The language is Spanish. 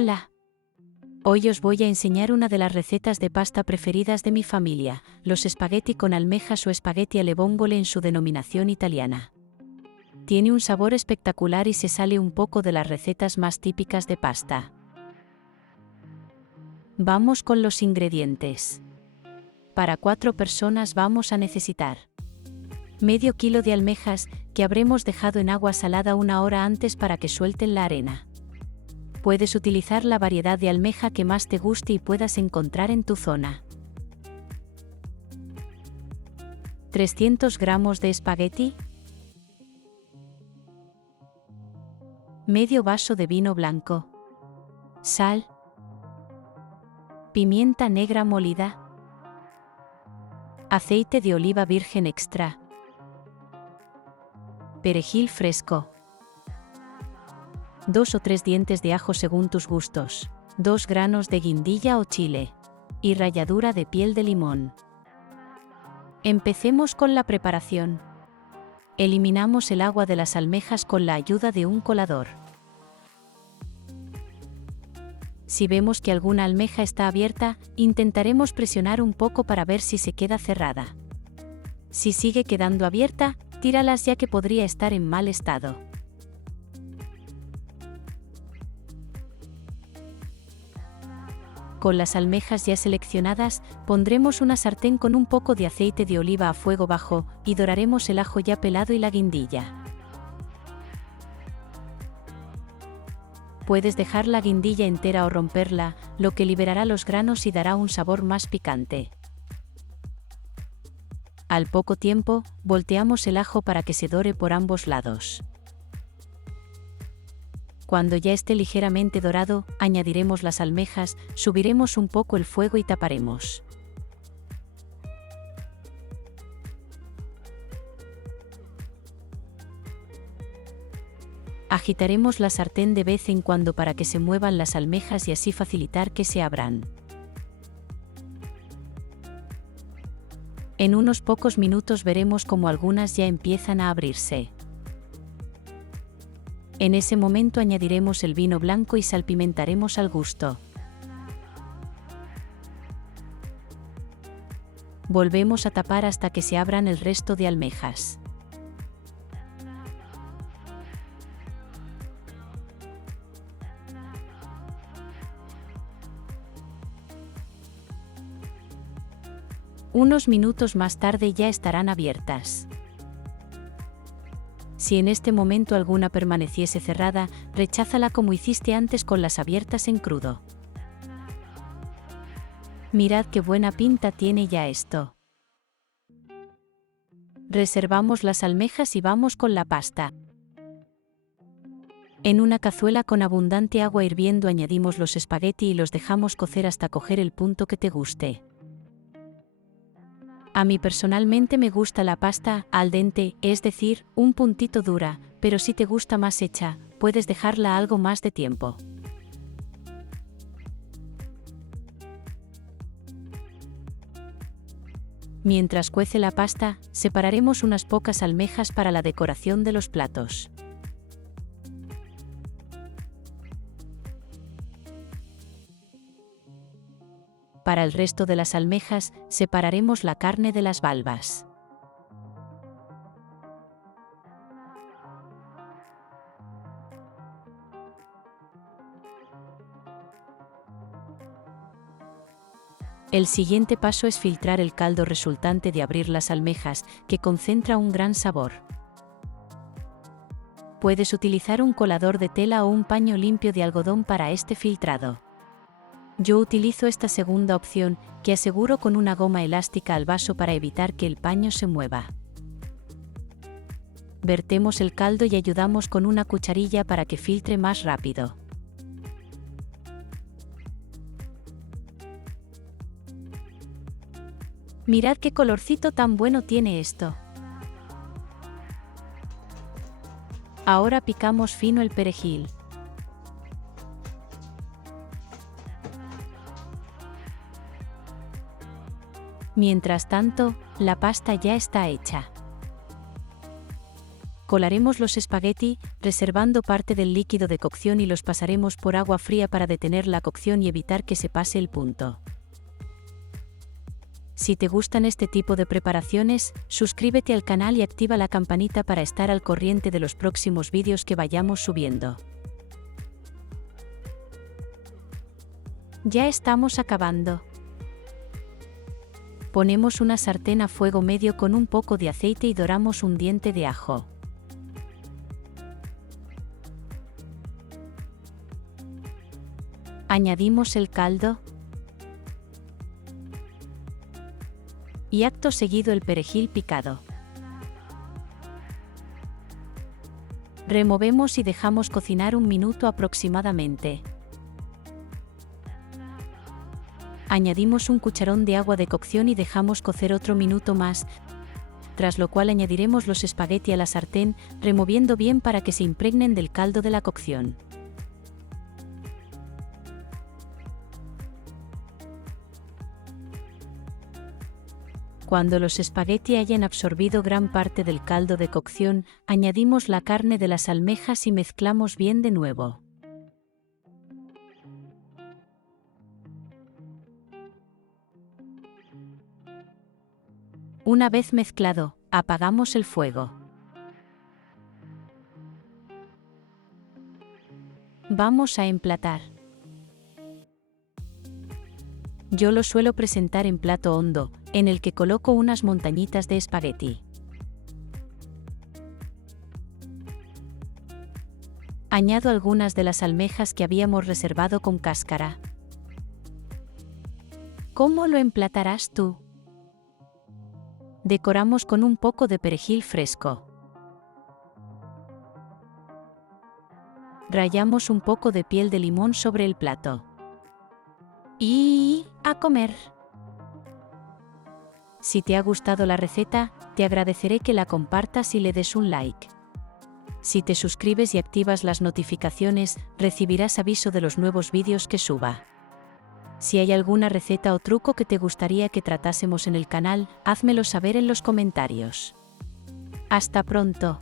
Hola. Hoy os voy a enseñar una de las recetas de pasta preferidas de mi familia, los espagueti con almejas o espagueti alle vongole en su denominación italiana. Tiene un sabor espectacular y se sale un poco de las recetas más típicas de pasta. Vamos con los ingredientes. Para 4 personas vamos a necesitar medio kilo de almejas, que habremos dejado en agua salada 1 hora antes para que suelten la arena. Puedes utilizar la variedad de almeja que más te guste y puedas encontrar en tu zona. 300 gramos de espagueti. Medio vaso de vino blanco. Sal. Pimienta negra molida. Aceite de oliva virgen extra. Perejil fresco. 2 o 3 dientes de ajo según tus gustos. 2 granos de guindilla o chile. Y ralladura de piel de limón. Empecemos con la preparación. Eliminamos el agua de las almejas con la ayuda de un colador. Si vemos que alguna almeja está abierta, intentaremos presionar un poco para ver si se queda cerrada. Si sigue quedando abierta, tíralas ya que podría estar en mal estado. Con las almejas ya seleccionadas, pondremos una sartén con un poco de aceite de oliva a fuego bajo y doraremos el ajo ya pelado y la guindilla. Puedes dejar la guindilla entera o romperla, lo que liberará los granos y dará un sabor más picante. Al poco tiempo, volteamos el ajo para que se dore por ambos lados. Cuando ya esté ligeramente dorado, añadiremos las almejas, subiremos un poco el fuego y taparemos. Agitaremos la sartén de vez en cuando para que se muevan las almejas y así facilitar que se abran. En unos pocos minutos veremos cómo algunas ya empiezan a abrirse. En ese momento añadiremos el vino blanco y salpimentaremos al gusto. Volvemos a tapar hasta que se abran el resto de almejas. Unos minutos más tarde ya estarán abiertas. Si en este momento alguna permaneciese cerrada, recházala como hiciste antes con las abiertas en crudo. Mirad qué buena pinta tiene ya esto. Reservamos las almejas y vamos con la pasta. En una cazuela con abundante agua hirviendo añadimos los espagueti y los dejamos cocer hasta coger el punto que te guste. A mí personalmente me gusta la pasta al dente, es decir, un puntito dura, pero si te gusta más hecha, puedes dejarla algo más de tiempo. Mientras cuece la pasta, separaremos unas pocas almejas para la decoración de los platos. Para el resto de las almejas, separaremos la carne de las valvas. El siguiente paso es filtrar el caldo resultante de abrir las almejas, que concentra un gran sabor. Puedes utilizar un colador de tela o un paño limpio de algodón para este filtrado. Yo utilizo esta segunda opción, que aseguro con una goma elástica al vaso para evitar que el paño se mueva. Vertemos el caldo y ayudamos con una cucharilla para que filtre más rápido. Mirad qué colorcito tan bueno tiene esto. Ahora picamos fino el perejil. Mientras tanto, la pasta ya está hecha. Colaremos los espagueti, reservando parte del líquido de cocción y los pasaremos por agua fría para detener la cocción y evitar que se pase el punto. Si te gustan este tipo de preparaciones, suscríbete al canal y activa la campanita para estar al corriente de los próximos vídeos que vayamos subiendo. Ya estamos acabando. Ponemos una sartén a fuego medio con un poco de aceite y doramos un diente de ajo. Añadimos el caldo y acto seguido el perejil picado. Removemos y dejamos cocinar un minuto aproximadamente. Añadimos un cucharón de agua de cocción y dejamos cocer otro minuto más, tras lo cual añadiremos los espagueti a la sartén, removiendo bien para que se impregnen del caldo de la cocción. Cuando los espagueti hayan absorbido gran parte del caldo de cocción, añadimos la carne de las almejas y mezclamos bien de nuevo. Una vez mezclado, apagamos el fuego. Vamos a emplatar. Yo lo suelo presentar en plato hondo, en el que coloco unas montañitas de espagueti. Añado algunas de las almejas que habíamos reservado con cáscara. ¿Cómo lo emplatarás tú? Decoramos con un poco de perejil fresco. Rallamos un poco de piel de limón sobre el plato. Y a comer. Si te ha gustado la receta, te agradeceré que la compartas y le des un like. Si te suscribes y activas las notificaciones, recibirás aviso de los nuevos vídeos que suba. Si hay alguna receta o truco que te gustaría que tratásemos en el canal, házmelo saber en los comentarios. Hasta pronto.